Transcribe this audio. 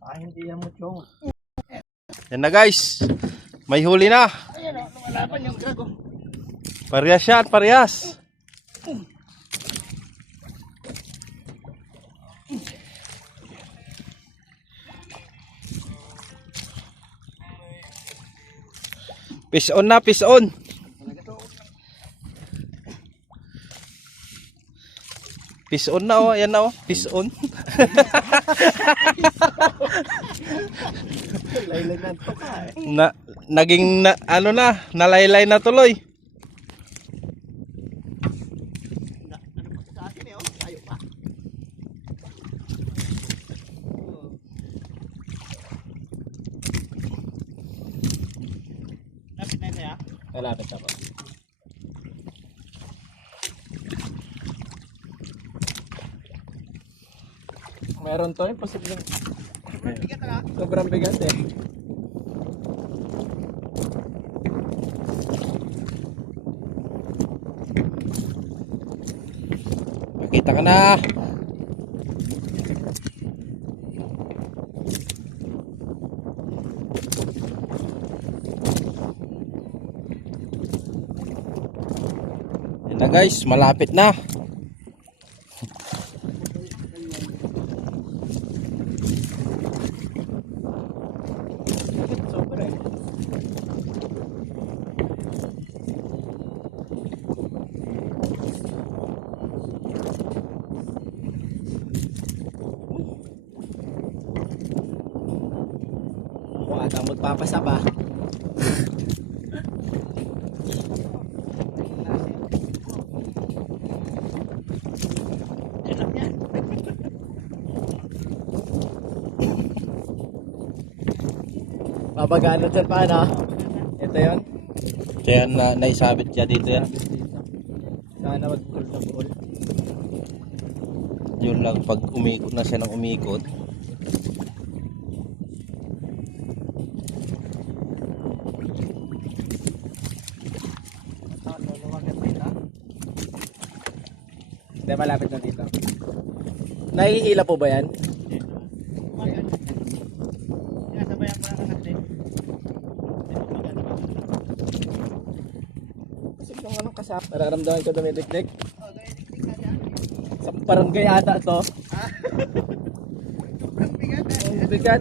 Hindi yan mo chong. Yan na guys. May huli na. Ayan o, lumalaban yung drago. Parehas yan, parehas. Fish on na, fish on. Fish on na oh, ayan na oh, fish on. Laylay na ito ka eh. Naging ano na, nalaylay na tuloy. Ano pa sa akin eh oh, tayo pa. Lapit na ito ya? Malapit ako. Meron to, imposible. Bigat na. Sobrang bigat eh. Makita ka na. Yan na guys, malapit na. Sobra eh. Ako atang magpapasaba. Enak niya. Mapagano dyan pa na. Ito yun. Kaya naisabit siya dito yan. Sana mag-pull na pull. Yun lang pag umikot na siya ng umikot. Hindi, malapit na dito. Nahihila po ba yan? Sabayan ko lang natin. Kasi yung anong kasama. Nararamdaman ko dumidikdik. Sa barangay ata to. Sobrang bigat eh. Ang bigat.